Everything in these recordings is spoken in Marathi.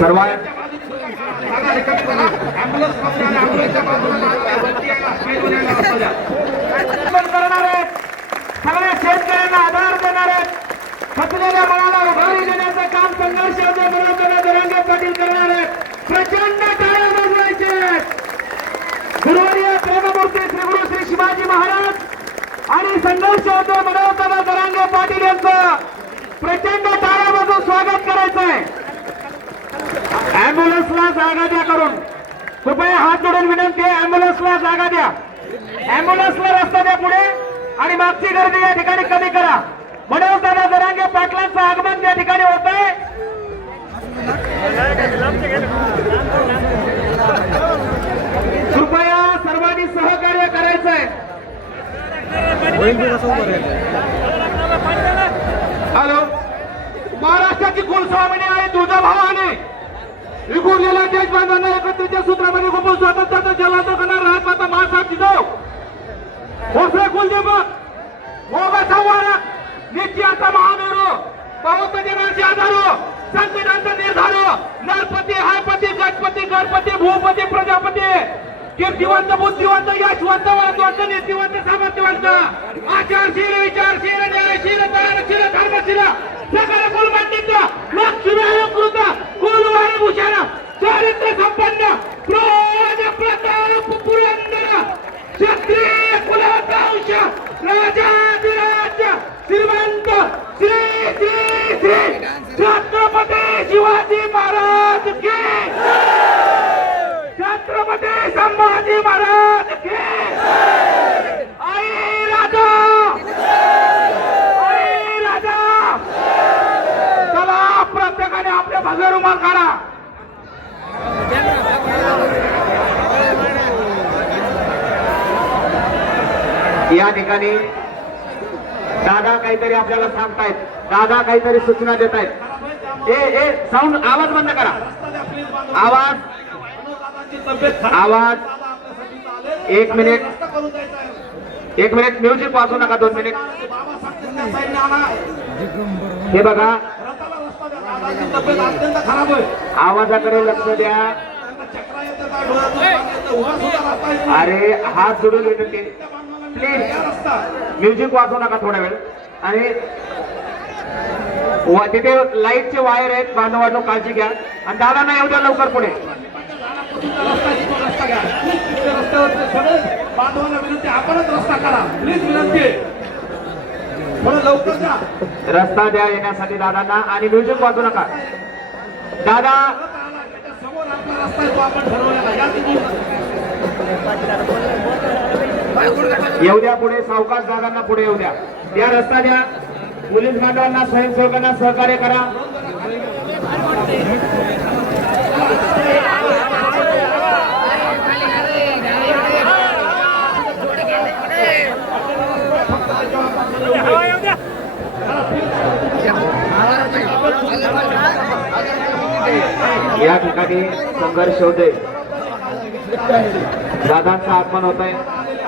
सर्वात करणारे सगळ्या शेतकऱ्यांना आधार देणार आहेत फसलेल्या मनाला उभारी देण्याचं काम संघर्ष मनोजना दरंगे पाटील करणारे प्रचंड टाळ्या बजवायचे गुरुवारी प्रेममूर्ती श्री गुरु श्री शिवाजी महाराज आणि संघर्ष होते मनोजना दरांगे पाटील यांचं प्रचंड टाळ्या वाजवून स्वागत करायचं आहे अँब्युलन्सला जागा द्या करून. कृपया हात जोडून विनंती आहे अँब्युलन्सला जागा द्या. अँब्युलन्सला रस्ता द्या पुढे आणि मागची गर्दी या ठिकाणी कमी करा. म्हणून दादा जरांगे पाटलांचं आगमन त्या ठिकाणी होत आहे. कृपया सर्वांनी सहकार्य करायचं आहे हॅलो. महाराष्ट्राची कुलस्वामिनी आहे आणि विखुरलेल्या देशबांधवांना एकत्रित सूत्रामध्ये गुपून स्वातंत्र्याचा जलाचा करणार राहत माता महासाहेब जिजाऊ. भोसले कुलदीपक मोगा संवारक नित्याचा महामेरू बहुत्व दिनांचे आधारो संविधानचा निर्धारो नरपती हायपती गणपती गणपती भूपती प्रजापती. कीर्तिवंत बुद्धिवंत यशवंत वादवंत नीतिवंत सामर्थ्यवंत. आचारशील विचारशील न्यायशील दानशील धर्मशील सकल कुलमंडित लक्ष्मी या ठिकाणी दादा काहीतरी आपल्याला सांगतायत. दादा काहीतरी सूचना देत आहेत ए ए साऊंड आवाज बंद करा. आवाज. आवाज. एक मिनिट एक मिनिट म्युझिक वाचू नका दोन मिनिट हे बघा. खराब आवाजाकडे लक्ष द्या. अरे हात जोडून विनंती प्लीज म्युझिक वाजवू नका थोडा वेळ. आणि तिथे लाईटचे वायर आहेत बांधवांनो काळजी घ्या. आणि दादा नाही येऊ द्या लवकर पुढे. रस्त्यावरचे सगळे बांधवांना विनंती आपणच रस्ता करा प्लीज विनंती आहे. लवकर जा रस्ता द्या येण्यासाठी दादांना आणि म्युझिक वाजवू नका. दादा परत समोर आपला रस्ता आहे आपण ठरवलेला येऊ द्या पुढे सावकाश दादांना पुढे येऊ द्या त्या रस्ता द्या. पोलीस बांधवांना स्वयंसेवकांना सहकार्य करा. या ठिकाणी संघर्ष होते दादांचा आगमन होत आहे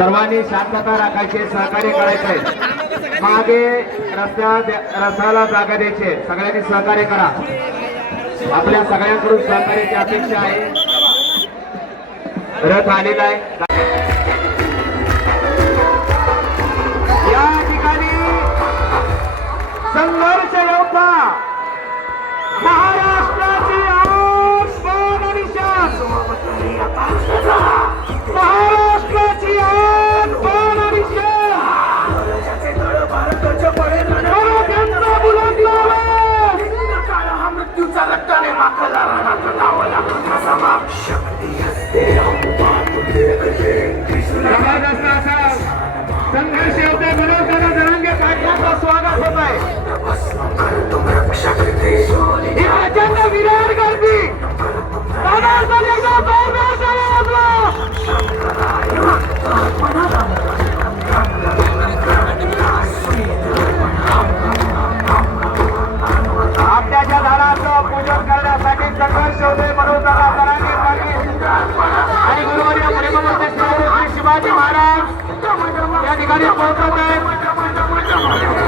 सर्वांनी शांतता राखायची सहकार्य करायचंय. मागे रस्त्या रस्त्याला जागा द्यायची सगळ्यांनी सहकार्य करा. आपल्या सगळ्यांकडून सहकार्याची अपेक्षा आहे. रथ आलेला आहे. या ठिकाणी संघर्ष योद्धा महाराज या ठिकाणी पोहोचत आहेत.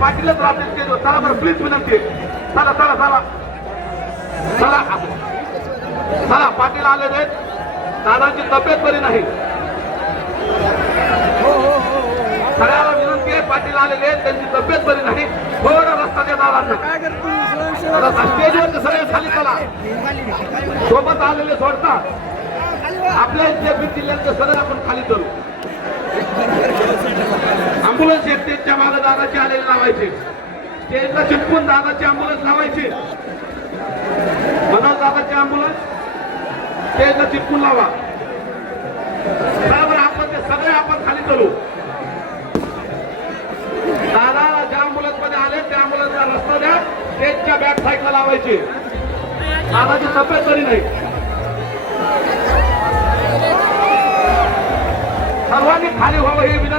पाटीलच राहतील स्टेजवर चला बरं प्लीज विनंती चला चला चला. चला. चला पाटील आलेले आहेत दादांची तब्येत बरी नाही. सगळ्याला विनंती आहे पाटील आलेले आहेत त्यांची तब्येत बरी नाही. थोडा रस्ता द्या दादांना. स्टेजवर सगळे खाली चला. सोबत आलेले सोडता. आपल्या इथल्या बीड जिल्ह्यातले सगळे आपण खाली करू ॲम्ब्युलन्स येत त्यांच्या मागे दादाचे आलेले लावायचे. स्टेजला चिटकून दादाचे अँब्युलन्स लावायचे. मनोज दादाचे अँब्युलन्स स्टेजला चिटकून लावा. बरोबर आपण ते सगळे आपण खाली करू दादा ज्या अँब्युलन्समध्ये आले त्या अँब्युलन्सला रस्ता द्या. त्यांच्या बॅक साईडला लावायची. दादाची तब्येत तरी नाही. सर्वांनी खाली व्हावं हे विनंती.